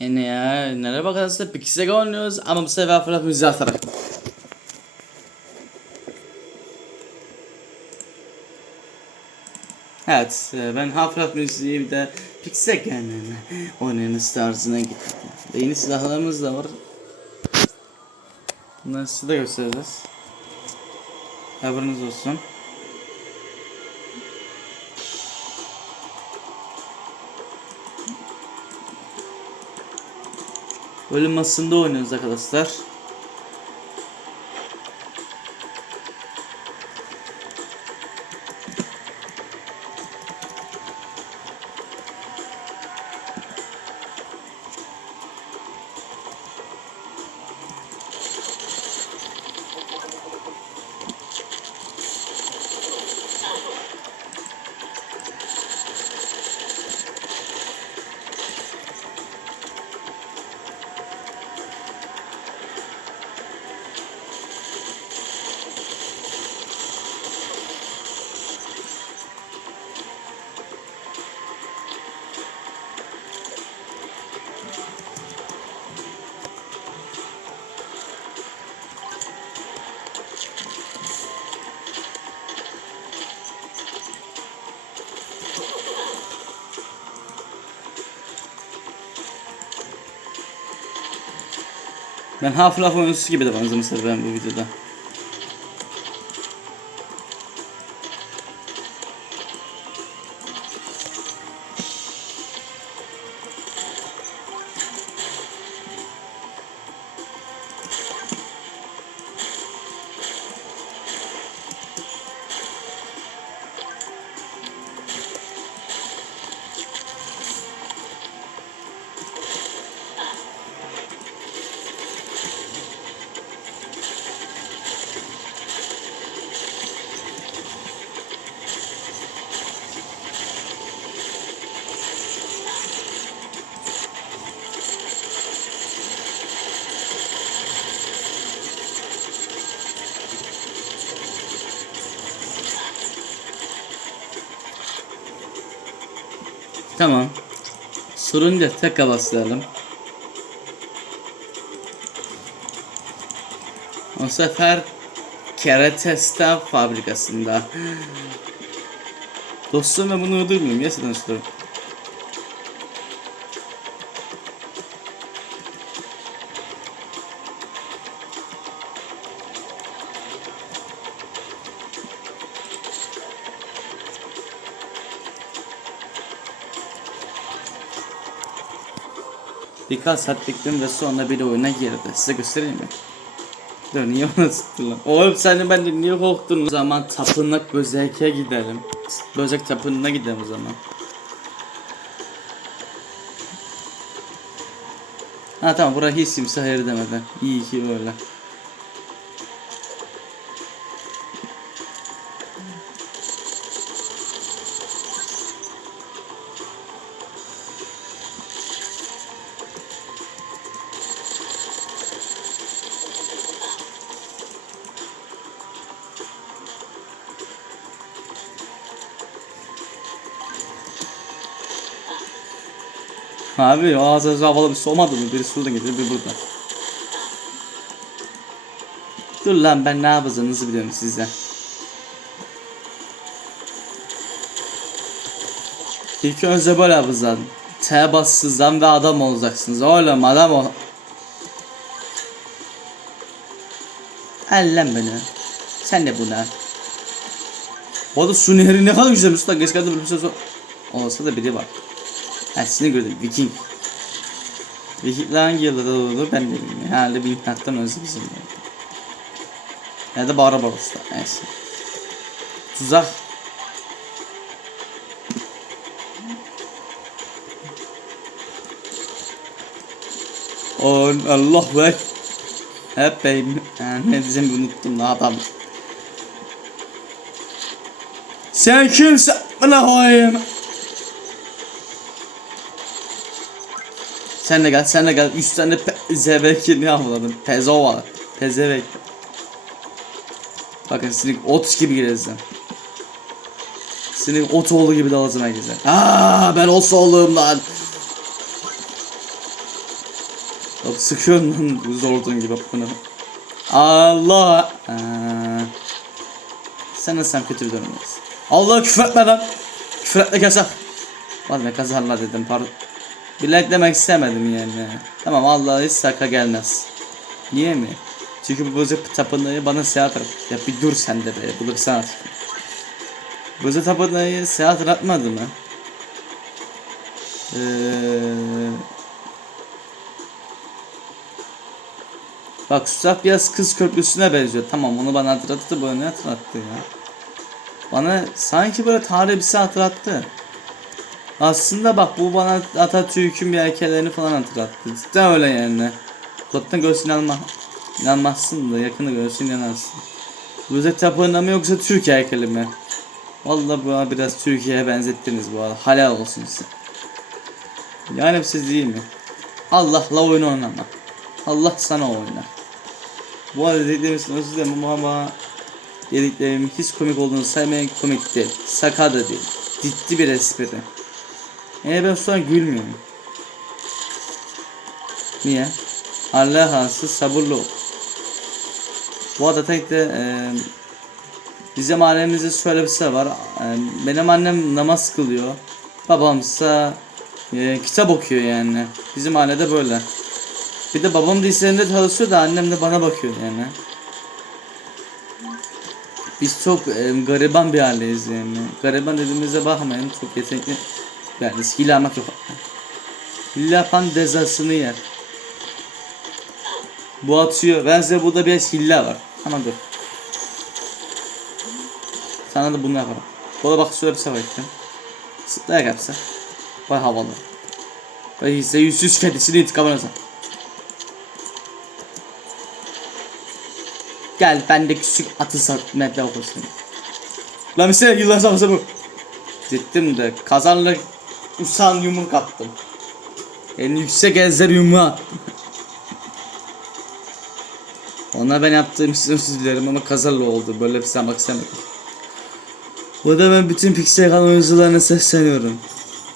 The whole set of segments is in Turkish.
Yani ya bakarız da Pixel oynuyoruz ama bu sefer Half-Life müziği atarak. Evet e, ben Half-Life müziği bir de kendine oynayanız tarzına gittim. Ve yeni silahlarımız da var. Bunları size de göstereceğiz. Haberiniz olsun. Ölüm masasında oynuyoruz arkadaşlar. Ben Half-Life oyuncusu gibi de benzemişler ben bu videoda. Tamam. Sorunca tekrar başlayalım. O sefer Keretesta fabrikasında. Dostum ben bunu uydurmuyorum ya sizden Birkaç saat bekledim ve sonra bir oyuna girdi. Size göstereyim mi? Dur niye onu tuttun lan? Oğlum sen ben de niye korktun? O zaman tapınak bözeke gidelim. Bözek tapınağına gidelim o zaman. Ha tamam buraya hiç kimse hayır demedi. İyi ki böyle. Abi o az havalı bir su olmadı mı? Biri şuradan getirdi biri buradan. Dur lan ben ne yapacağınızı biliyorum sizden. İlk önce böyle yapacaksın. T bassızdan ve adam olacaksınız. Oğlum adam ol. Ellen beni. Sen de buna. Bu arada su nehri ne kadar güzelmiş lan. Geç kaldı bir şey. Olsa da biri var. Ha seni gördüm Viking. Vikingler hangi yılda olur ben de bilmiyorum. Herhalde internetten önce bizim. Ya da Barbaros'ta. Neyse. Tuzak. On Allah be. Hep benim. Ne diyeceğimi unuttum da adam. Sen kimsin? Bana. Sen de gel, sen de gel. Üç tane pezevek ne avladın? Pezova. Pezevek. Bakın sinik ot gibi gireceğim. Senin ot oğlu gibi dalacağım herkese. Aa ben ot oğlum lan. Bak sıkıyorum lan zorduğun gibi bunu. Allah. Aa. Sen nasıl kötü bir durumdayız. Allah küfür etme lan. Küfür etme yasak. Vallahi kazarlar dedim pardon. Bilek demek istemedim yani. Tamam Allah hiç saka gelmez. Niye mi? Çünkü bu bozuk tapınağı bana seyahat at. Ya bir dur sen de be. Bulur sana at. Bozuk tapınağı seyahat atmadı mı? Eee... Bak Susaf biraz kız köprüsüne benziyor. Tamam onu bana hatırlattı. Bana ne hatırlattı ya? Bana sanki böyle tarihi bir şey hatırlattı. Aslında bak bu bana Atatürk'ün bir heykellerini falan hatırlattı. Cidden öyle yani. Zaten görsün inanma. İnanmazsın da yakını görsün inanarsın. Rosetta Tapınağı mı yoksa Türk heykeli mi? Vallahi bana biraz Türkiye'ye benzettiniz bu arada. Halal olsun size. Yani siz değil mi? Allah'la oyun oynama. Allah sana oynar. Bu arada dediklerim için özür dilerim ama dediklerim hiç komik olduğunu saymayan komik değil. Saka da değil. Ciddi bir espri. Yani ben an gülmüyorum. Niye? Allah hansı sabırlı ol. Bu arada tek de e, bizim ailemizde şöyle bir şey var. E, benim annem namaz kılıyor. Babamsa e, kitap okuyor yani. Bizim ailede böyle. Bir de babam da çalışıyor da annem de bana bakıyor yani. Biz çok e, gariban bir aileyiz yani. Gariban dediğimize bakmayın çok yetenekli. Yani hile yapmak yok. Hile yapan cezasını yer. Bu atıyor. Ben size burada bir hile var. Ama dur. Sana da bunu yaparım. Bu da bak şöyle bir şey ettim. Sıtlayak yapsa. Vay havalı. Vay size yüzsüz kedisini intikamını alacağım. Gel ben de küçük atı satmaya okursun. Lan bir şey yıllar bu. Gittim de kazanla usan yumruk attım. En yüksek ezler yumruğu attım. Ona ben yaptığım için özür dilerim ama kazarlı oldu. Böyle bir şey yapmak istemedim. Burada ben bütün Pixel kanal oyuncularına sesleniyorum.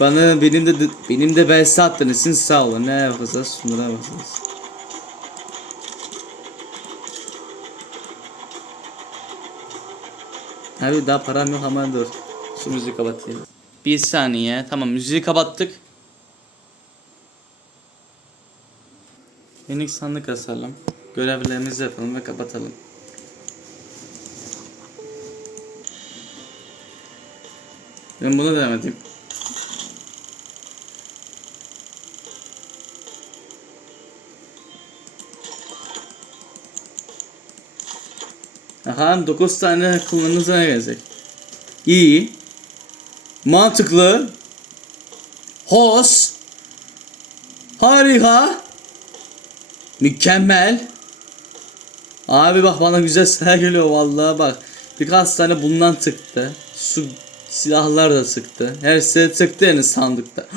Bana benim de benim de belsi attığınız için sağ olun. Ne yapacağız? Şunlara bakacağız. Abi daha param yok ama dur. Şu müziği kapatayım. Bir saniye. Tamam müziği kapattık. Minik sandık asalım. Görevlerimizi yapalım ve kapatalım. Ben bunu demedim. Aha 9 tane kullanımıza ne gelecek? İyi. Mantıklı. Hoş. Harika. Mükemmel. Abi bak bana güzel silah geliyor vallahi bak. Birkaç tane bundan çıktı. Şu silahlar da çıktı. Her şey çıktı yani sandıkta.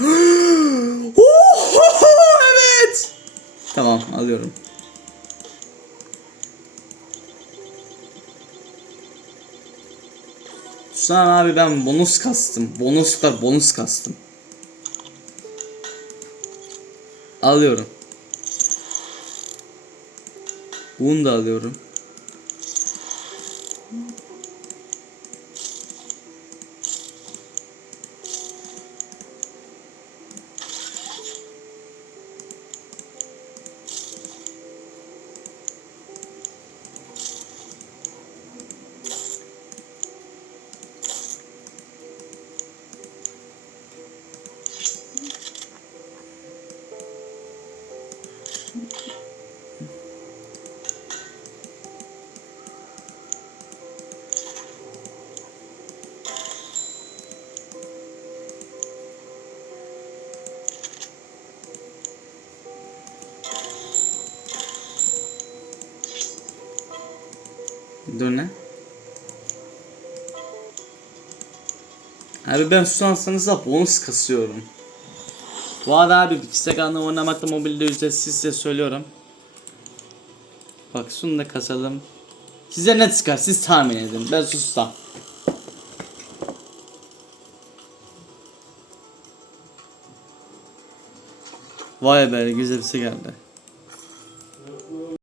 Evet. Tamam alıyorum. Şu an abi ben bonus kastım. Bonuslar bonus kastım. Alıyorum. Bunu da alıyorum. Dur ne? Abi ben susansanıza bonus kasıyorum. Bu arada abi Instagram'da oynamakta mobilde ücretsiz size söylüyorum. Bak şunu da kasalım. Size ne çıkar siz tahmin edin. Ben sustam. Vay be güzel bir şey geldi.